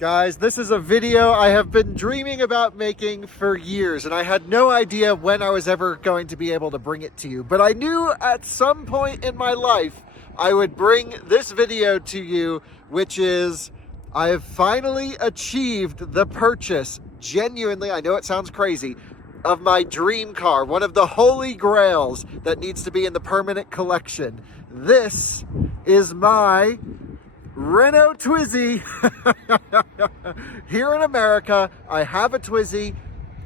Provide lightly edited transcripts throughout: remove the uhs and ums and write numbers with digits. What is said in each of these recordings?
Guys, this is a video I have been dreaming about making for years, and I had no idea when I was ever going to be able to bring it to you. But I knew at some point in my life I would bring this video to you, which is I have finally achieved the purchase, genuinely, I know it sounds crazy, of my dream car, one of the holy grails that needs to be in the permanent collection. This is my Renault Twizzy. Here in America, I have a Twizzy.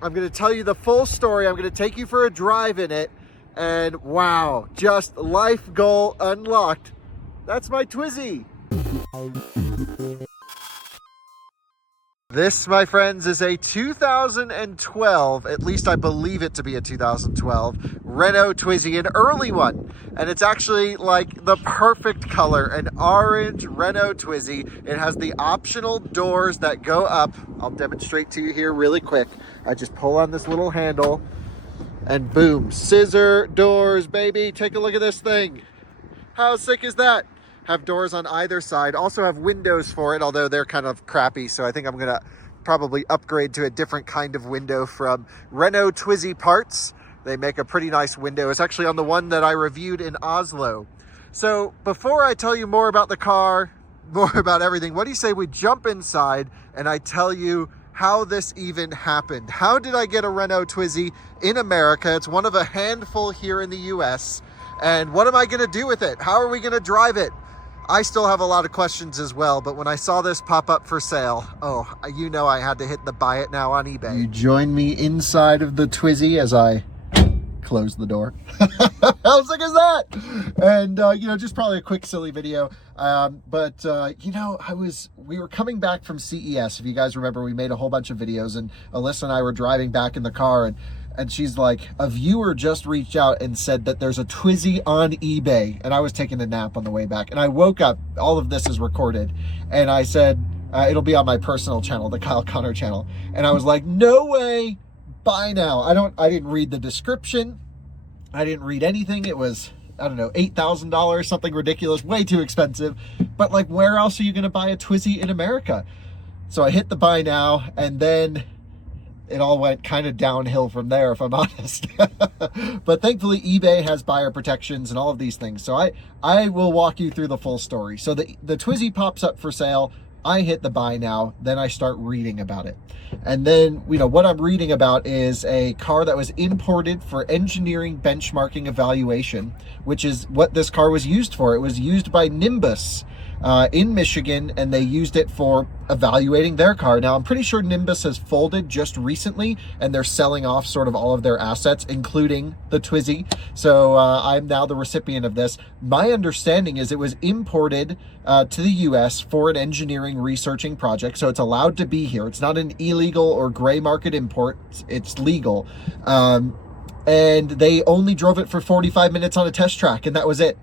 I'm going to tell you the full story. I'm going to take you for a drive in it. And wow, just life goal unlocked. That's my Twizzy. This, my friends, is a 2012, at least I believe it to be a 2012, Renault Twizzy, an early one. And it's actually like the perfect color, an orange Renault Twizzy. It has the optional doors that go up. I'll demonstrate to you here really quick. I just pull on this little handle and boom, scissor doors, baby. Take a look at this thing. How sick is that? Have doors on either side, also have windows for it, although they're kind of crappy, so I think I'm gonna probably upgrade to a different kind of window from Renault Twizzy Parts. They make a pretty nice window. It's actually on the one that I reviewed in Oslo. So before I tell you more about the car, more about everything, what do you say we jump inside and I tell you how this even happened? How did I get a Renault Twizzy in America? It's one of a handful here in the US. And what am I gonna do with it? How are we gonna drive it? I still have a lot of questions as well, but when I saw this pop up for sale, oh, you know I had to hit the buy it now on eBay. You join me inside of the Twizzy as I close the door. How sick is that? And, you know, just probably a quick, silly video. You know, we were coming back from CES. If you guys remember, we made a whole bunch of videos, and Alyssa and I were driving back in the car, and she's like, a viewer just reached out and said that there's a Twizzy on eBay. And I was taking a nap on the way back. And I woke up, all of this is recorded. And I said, it'll be on my personal channel, the Kyle Connor channel. And I was like, no way, buy now. I didn't read the description. I didn't read anything. It was, I don't know, $8,000, something ridiculous, way too expensive. But like, where else are you gonna buy a Twizzy in America? So I hit the buy now, and then it all went kind of downhill from there, if I'm honest. But thankfully, eBay has buyer protections and all of these things. So I will walk you through the full story. So the Twizzy pops up for sale. I hit the buy now. Then I start reading about it. And then, you know, what I'm reading about is a car that was imported for engineering benchmarking evaluation, which is what this car was used for. It was used by Nimbus in Michigan, and they used it for evaluating their car. Now, I'm pretty sure Nimbus has folded just recently, and they're selling off sort of all of their assets, including the Twizzy. So I'm now the recipient of this. My understanding is it was imported to the US for an engineering researching project. So it's allowed to be here. It's not an illegal or gray market import. It's legal. And they only drove it for 45 minutes on a test track, and that was it.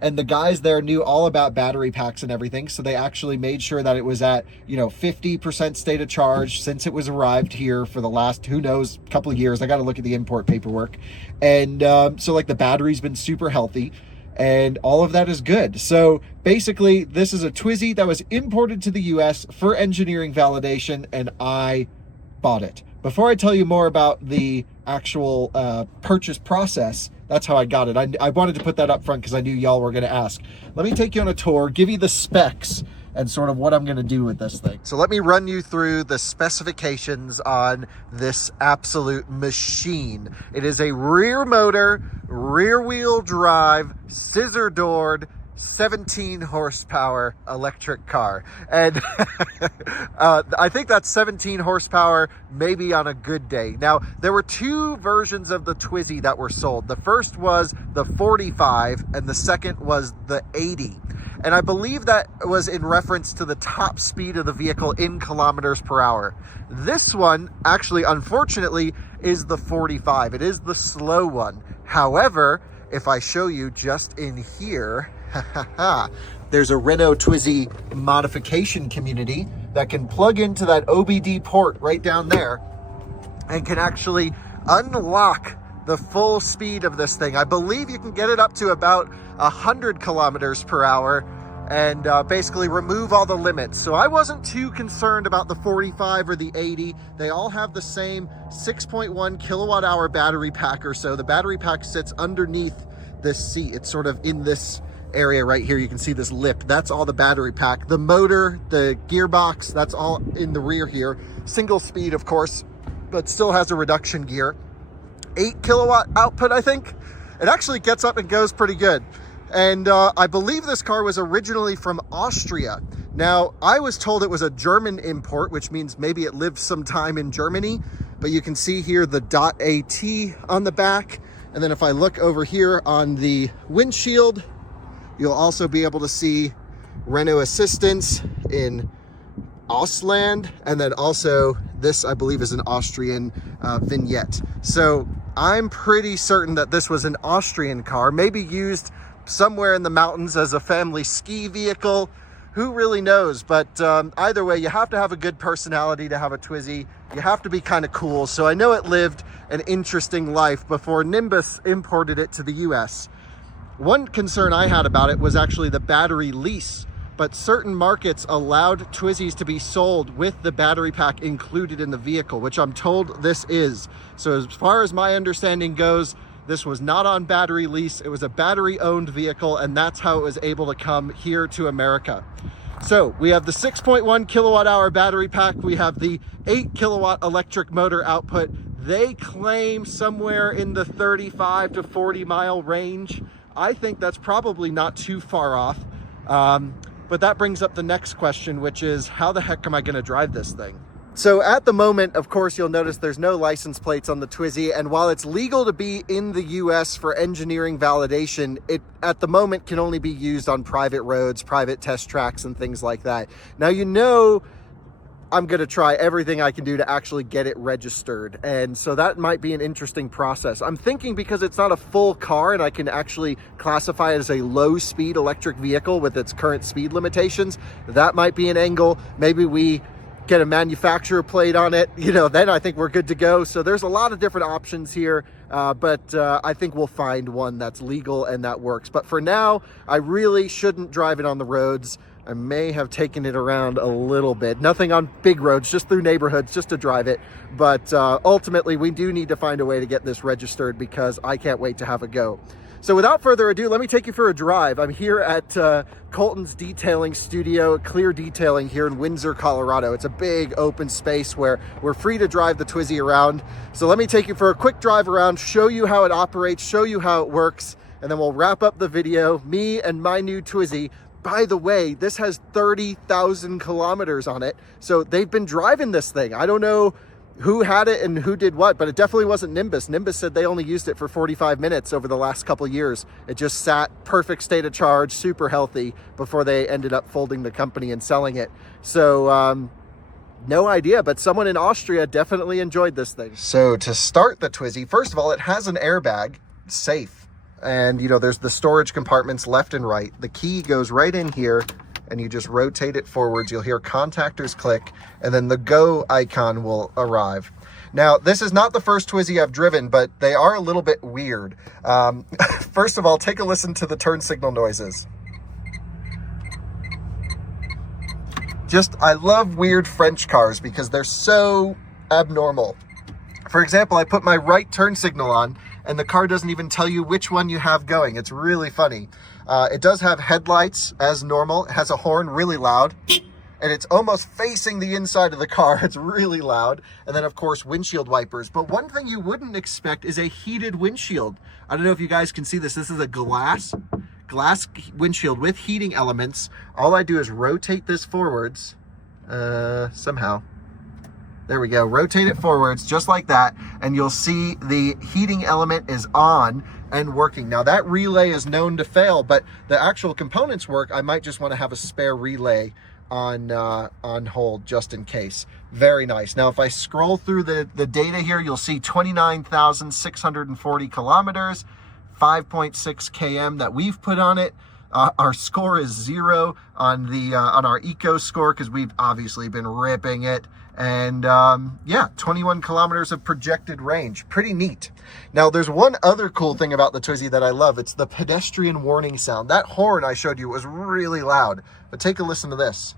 And the guys there knew all about battery packs and everything. So they actually made sure that it was at, you know, 50% state of charge since it was arrived here for the last, who knows, couple of years. I got to look at the import paperwork. And so like the battery's been super healthy and all of that is good. So basically this is a Twizzy that was imported to the US for engineering validation, and I bought it. Before I tell you more about the actual purchase process, that's how I got it. I wanted to put that up front because I knew y'all were going to ask. Let me take you on a tour, give you the specs and sort of what I'm going to do with this thing. So let me run you through the specifications on this absolute machine. It is a rear motor, rear wheel drive, scissor doored, 17 horsepower electric car. And I think that's 17 horsepower maybe on a good day. Now, there were two versions of the Twizzy that were sold. The first was the 45 and the second was the 80. And I believe that was in reference to the top speed of the vehicle in kilometers per hour. This one, actually, unfortunately, is the 45. It is the slow one. However, if I show you just in here, there's a Renault Twizzy modification community that can plug into that OBD port right down there and can actually unlock the full speed of this thing. I believe you can get it up to about 100 kilometers per hour. and basically remove all the limits. So I wasn't too concerned about the 45 or the 80. They all have the same 6.1 kilowatt hour battery pack or so. The battery pack sits underneath this seat. It's sort of in this area right here. You can see this lip. That's all the battery pack. The motor, the gearbox, that's all in the rear here. Single speed, of course, but still has a reduction gear. 8 kilowatt output, I think. It actually gets up and goes pretty good. And I believe this car was originally from Austria. Now, I was told it was a German import, which means maybe it lived some time in Germany. But you can see here the .AT on the back. And then if I look over here on the windshield, you'll also be able to see Renault Assistance in Ausland. And then also this, I believe, is an Austrian vignette. So I'm pretty certain that this was an Austrian car, maybe used somewhere in the mountains as a family ski vehicle. Who really knows? But either way, you have to have a good personality to have a Twizzy. You have to be kind of cool. So I know it lived an interesting life before Nimbus imported it to the US. One concern I had about it was actually the battery lease, but certain markets allowed Twizzys to be sold with the battery pack included in the vehicle, which I'm told this is. So as far as my understanding goes, this was not on battery lease. It was a battery owned vehicle, and that's how it was able to come here to America. So we have the 6.1 kilowatt hour battery pack. We have the 8 kilowatt electric motor output. They claim somewhere in the 35 to 40 mile range. I think that's probably not too far off. But that brings up the next question, which is how the heck am I gonna drive this thing? So at the moment, of course, you'll notice there's no license plates on the Twizzy. And while it's legal to be in the US for engineering validation, it at the moment can only be used on private roads, private test tracks, and things like that. Now, you know, I'm going to try everything I can do to actually get it registered. And so that might be an interesting process. I'm thinking because it's not a full car and I can actually classify it as a low speed electric vehicle with its current speed limitations, that might be an angle. Maybe we get a manufacturer plate on it, you know, then I think we're good to go. So there's a lot of different options here, but I think we'll find one that's legal and that works. But for now, I really shouldn't drive it on the roads. I may have taken it around a little bit, nothing on big roads, just through neighborhoods, just to drive it. But ultimately, we do need to find a way to get this registered because I can't wait to have a go. So without further ado, let me take you for a drive. I'm here at Colton's detailing studio, Clear Detailing here in Windsor, Colorado. It's a big open space where we're free to drive the Twizzy around. So let me take you for a quick drive around, show you how it operates, show you how it works, and then we'll wrap up the video, me and my new Twizzy. By the way, this has 30,000 kilometers on it. So they've been driving this thing. I don't know who had it and who did what, but it definitely wasn't Nimbus. Nimbus said they only used it for 45 minutes over the last couple of years. It just sat perfect state of charge, super healthy before they ended up folding the company and selling it. So no idea, but someone in Austria definitely enjoyed this thing. So to start the Twizzy, first of all, it has an airbag, safe. And you know, there's the storage compartments left and right. The key goes right in here and you just rotate it forwards. You'll hear contactors click and then the go icon will arrive. Now, this is not the first Twizzy I've driven, but they are a little bit weird. First of all, take a listen to the turn signal noises. I love weird French cars because they're so abnormal. For example, I put my right turn signal on and the car doesn't even tell you which one you have going. It's really funny. It does have headlights as normal. It has a horn really loud and it's almost facing the inside of the car. It's really loud. And then of course, windshield wipers. But one thing you wouldn't expect is a heated windshield. I don't know if you guys can see this. This is a glass windshield with heating elements. All I do is rotate this forwards somehow. There we go. Rotate it forwards just like that. And you'll see the heating element is on and working. Now that relay is known to fail, but the actual components work. I might just want to have a spare relay on hold just in case. Very nice. Now, if I scroll through the data here, you'll see 29,640 kilometers, 5.6 km that we've put on it. Our score is 0 on the on our eco score because we've obviously been ripping it. And yeah, 21 kilometers of projected range. Pretty neat. Now, there's one other cool thing about the Twizzy that I love. It's the pedestrian warning sound. That horn I showed you was really loud. But take a listen to this.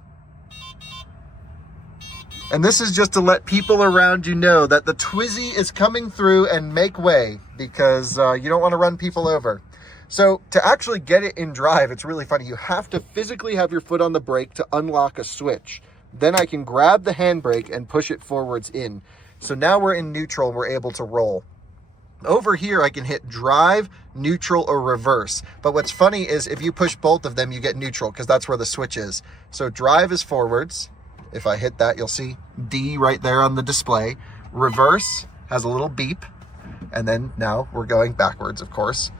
And this is just to let people around you know that the Twizzy is coming through and make way, because you don't want to run people over. So to actually get it in drive, it's really funny. You have to physically have your foot on the brake to unlock a switch. Then I can grab the handbrake and push it forwards in. So now we're in neutral and we're able to roll. Over here, I can hit drive, neutral, or reverse. But what's funny is if you push both of them, you get neutral because that's where the switch is. So drive is forwards. If I hit that, you'll see D right there on the display. Reverse has a little beep. And then now we're going backwards, of course.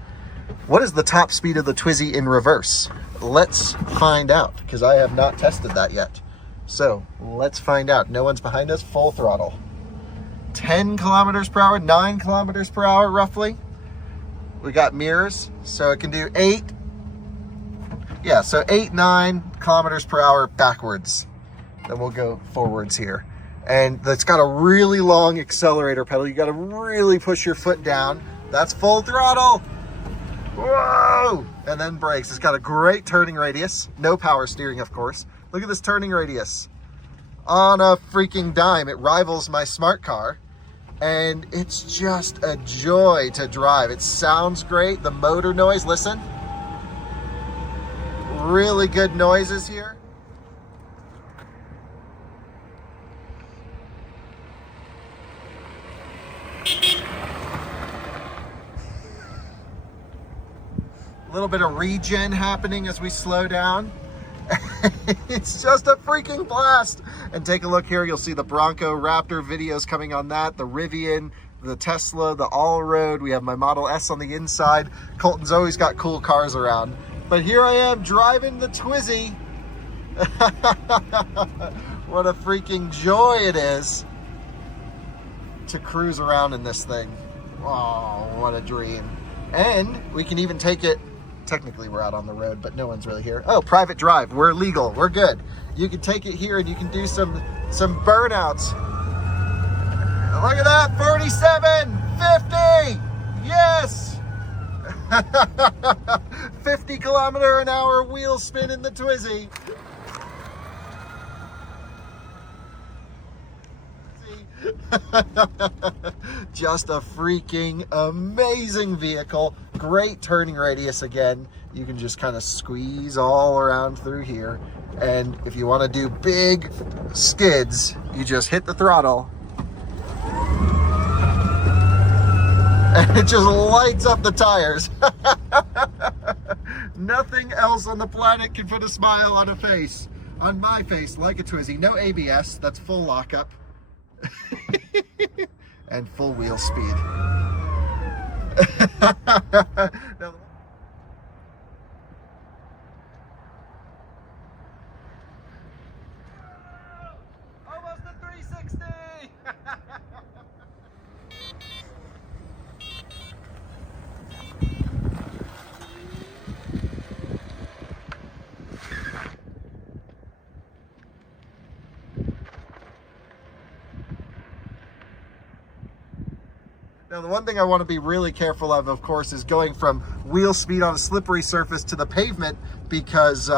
What is the top speed of the Twizzy in reverse? Let's find out, because I have not tested that yet. So let's find out. No one's behind us. Full throttle. 10 kilometers per hour, 9 kilometers per hour, roughly. We got mirrors, so it can do 8. Yeah, so 8, 9 kilometers per hour backwards. Then we'll go forwards here. And it's got a really long accelerator pedal. You got to really push your foot down. That's full throttle. Whoa! And then brakes. It's got a great turning radius. No power steering, of course. Look at this turning radius. On a freaking dime. It rivals my smart car. And it's just a joy to drive. It sounds great. The motor noise, listen. Really good noises here. A little bit of regen happening as we slow down. It's just a freaking blast. And take a look here. You'll see the Bronco Raptor videos coming on that. The Rivian, the Tesla, the Allroad. We have my Model S on the inside. Colton's always got cool cars around. But here I am driving the Twizzy. What a freaking joy it is to cruise around in this thing. Oh, what a dream. And we can even take it. Technically we're out on the road, but no one's really here. Oh, private drive. We're legal. We're good. You can take it here and you can do some burnouts. Look at that. 47, 50. Yes. 50 kilometer an hour wheel spin in the Twizzy. Just a freaking amazing vehicle. Great turning radius again. You can just kind of squeeze all around through here. And if you want to do big skids, you just hit the throttle. And it just lights up the tires. Nothing else on the planet can put a smile on a face. On my face, like a Twizzy. No ABS, that's full lockup. And full wheel speed. Now, almost a 360. Now, the one thing I want to be really careful of course, is going from wheel speed on a slippery surface to the pavement, because,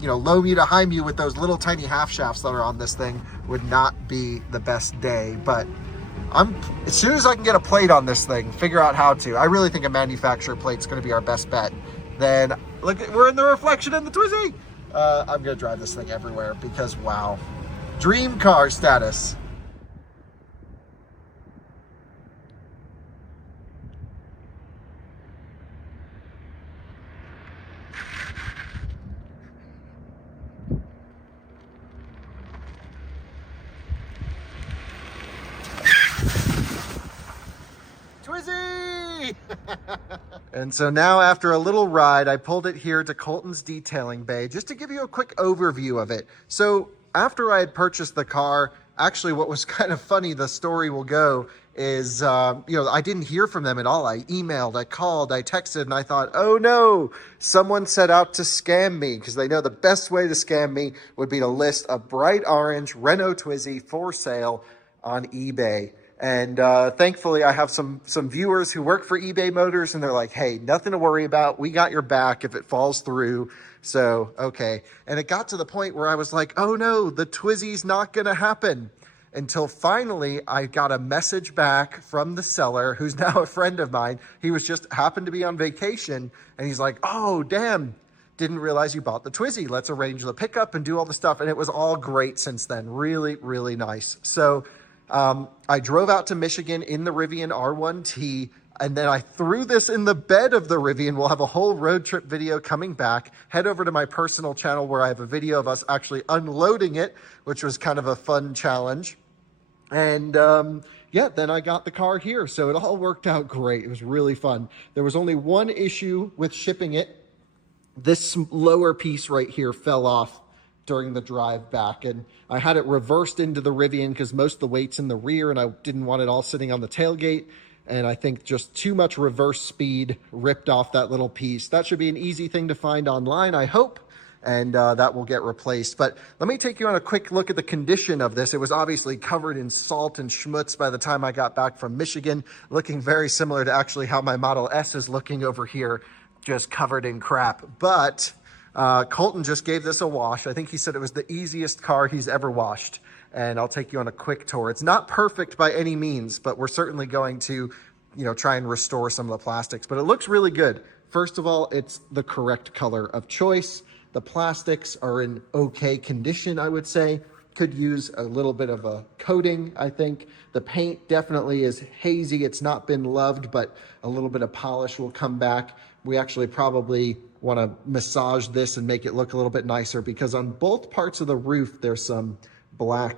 you know, low mu to high mu with those little tiny half shafts that are on this thing would not be the best day. But as soon as I can get a plate on this thing, figure out how to. I really think a manufacturer plate is going to be our best bet. Then, look, we're in the reflection in the Twizzy. I'm going to drive this thing everywhere because, wow. Dream car status. Twizzy! And so now, after a little ride, I pulled it here to Colton's detailing bay just to give you a quick overview of it. So after I had purchased the car, actually what was kind of funny, the story will go, is, I didn't hear from them at all. I emailed, I called, I texted, and I thought, oh no, someone set out to scam me, because they know the best way to scam me would be to list a bright orange Renault Twizzy for sale on eBay. And thankfully, I have some viewers who work for eBay Motors, and they're like, hey, nothing to worry about. We got your back if it falls through. So, okay. And it got to the point where I was like, oh no, the Twizzy's not going to happen. Until finally I got a message back from the seller, who's now a friend of mine. He was just happened to be on vacation, and he's like, oh, damn, didn't realize you bought the Twizzy. Let's arrange the pickup and do all the stuff. And it was all great since then. Really, really nice. So I drove out to Michigan in the Rivian R1T, and then I threw this in the bed of the Rivian. We'll have a whole road trip video coming back. Head over to my personal channel where I have a video of us actually unloading it, which was kind of a fun challenge. And yeah, then I got the car here. So it all worked out great. It was really fun. There was only one issue with shipping it. This lower piece right here fell off during the drive back, and I had it reversed into the Rivian because most of the weight's in the rear, and I didn't want it all sitting on the tailgate. And I think just too much reverse speed ripped off that little piece. That should be an easy thing to find online, I hope. And that will get replaced. But let me take you on a quick look at the condition of this. It was obviously covered in salt and schmutz by the time I got back from Michigan, looking very similar to actually how my Model S is looking over here, just covered in crap. But Colton just gave this a wash. I think he said it was the easiest car he's ever washed. And I'll take you on a quick tour. It's not perfect by any means, but we're certainly going to, try and restore some of the plastics. But it looks really good. First of all, it's the correct color of choice. The plastics are in okay condition, I would say. Could use a little bit of a coating, I think. The paint definitely is hazy. It's not been loved, but a little bit of polish will come back. We actually probably want to massage this and make it look a little bit nicer, because on both parts of the roof, there's some black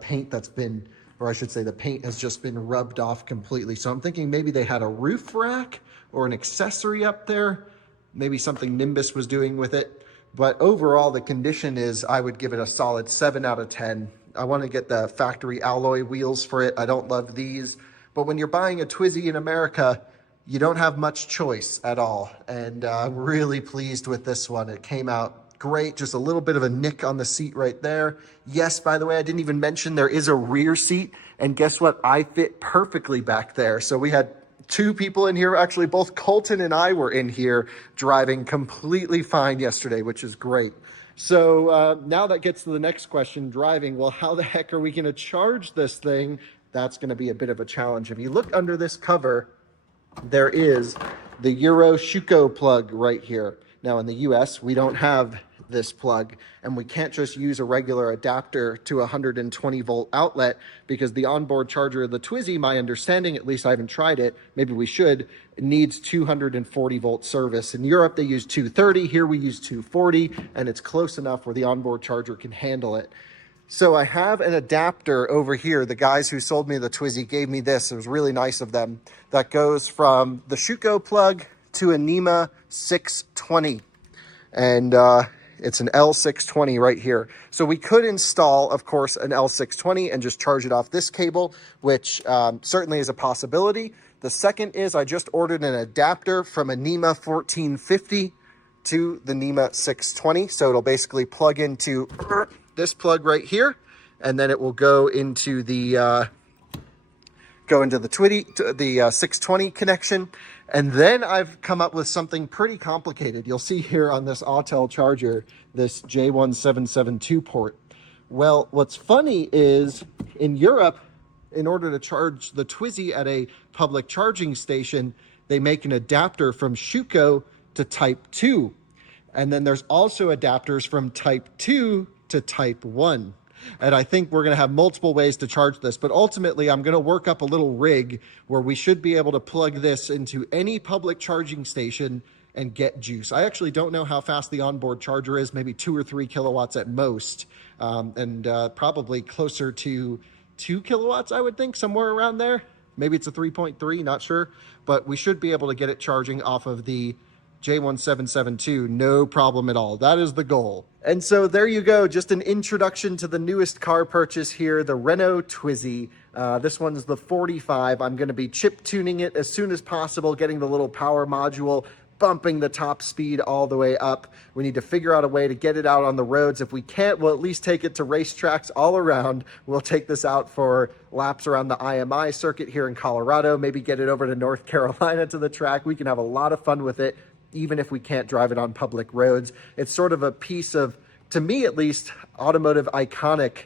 paint that's been, or I should say the paint has just been rubbed off completely. So I'm thinking maybe they had a roof rack or an accessory up there, maybe something Nimbus was doing with it. But overall, the condition is, I would give it a solid 7 out of 10. I want to get the factory alloy wheels for it. I don't love these. But when you're buying a Twizzy in America, you don't have much choice at all. And I'm really pleased with this one. It came out great. Just a little bit of a nick on the seat right there. Yes, by the way, I didn't even mention there is a rear seat. And guess what? I fit perfectly back there. So we had 2 people in here. Actually, both Colton and I were in here driving completely fine yesterday, which is great. So now that gets to the next question, driving. Well, how the heck are we going to charge this thing? That's going to be a bit of a challenge. If you look under this cover, there is the Euro Schuko plug right here. Now in the US, we don't have this plug, and we can't just use a regular adapter to a 120 volt outlet, because the onboard charger of the Twizzy, my understanding, at least I haven't tried it, maybe we should, needs 240 volt service. In Europe, they use 230. Here we use 240, and it's close enough where the onboard charger can handle it. So I have an adapter over here. The guys who sold me the Twizzy gave me this. It was really nice of them. That goes from the Schuko plug to a NEMA 620. And it's an L620 right here. So we could install, of course, an L620 and just charge it off this cable, which certainly is a possibility. The second is I just ordered an adapter from a NEMA 1450 to the NEMA 620. So it'll basically plug into this plug right here, and then it will go into the Twizzy, the 620 connection. And then I've come up with something pretty complicated. You'll see here on this Autel charger, this J1772 port. Well, what's funny is in Europe, in order to charge the Twizzy at a public charging station, they make an adapter from Schuko to Type 2. And then there's also adapters from Type 2 to Type 1. And I think we're going to have multiple ways to charge this, but ultimately I'm going to work up a little rig where we should be able to plug this into any public charging station and get juice. I actually don't know how fast the onboard charger is, maybe 2 or 3 kilowatts at most, and probably closer to 2 kilowatts, I would think, somewhere around there. Maybe it's a 3.3, not sure, but we should be able to get it charging off of the J1772, no problem at all. That is the goal. And so there you go, just an introduction to the newest car purchase here, the Renault Twizzy. This one's the 45. I'm going to be chip tuning it as soon as possible, getting the little power module, bumping the top speed all the way up. We need to figure out a way to get it out on the roads. If we can't, we'll at least take it to racetracks all around. We'll take this out for laps around the IMI circuit here in Colorado, maybe get it over to North Carolina to the track. We can have a lot of fun with it, even if we can't drive it on public roads. It's sort of a piece of, to me at least, automotive iconic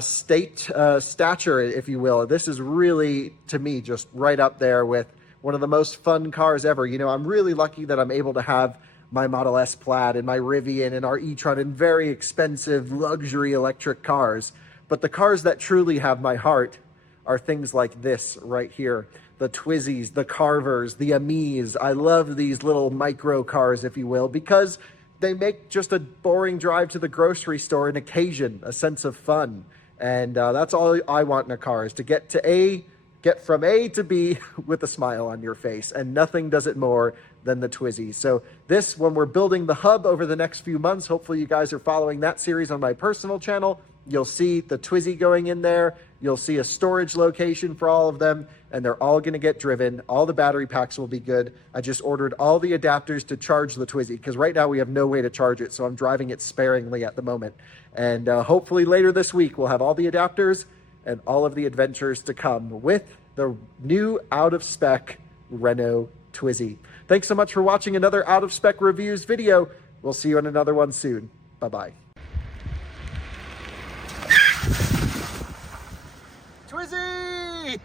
stature, if you will. This is really, to me, just right up there with one of the most fun cars ever. You know, I'm really lucky that I'm able to have my Model S Plaid and my Rivian and our e-tron and very expensive luxury electric cars. But the cars that truly have my heart are things like this right here. The Twizzys, the Carvers, the Amis. I love these little micro cars, if you will, because they make just a boring drive to the grocery store an occasion, a sense of fun. And that's all I want in a car, is to get from A to B with a smile on your face, and nothing does it more than the Twizzy. So this, when we're building the hub over the next few months, hopefully you guys are following that series on my personal channel. You'll see the Twizzy going in there. You'll see a storage location for all of them, and they're all going to get driven. All the battery packs will be good. I just ordered all the adapters to charge the Twizzy, because right now we have no way to charge it, so I'm driving it sparingly at the moment. And hopefully later this week we'll have all the adapters and all of the adventures to come with the new out-of-spec Renault Twizzy. Thanks so much for watching another out-of-spec reviews video. We'll see you in another one soon. Bye-bye. Twizzy!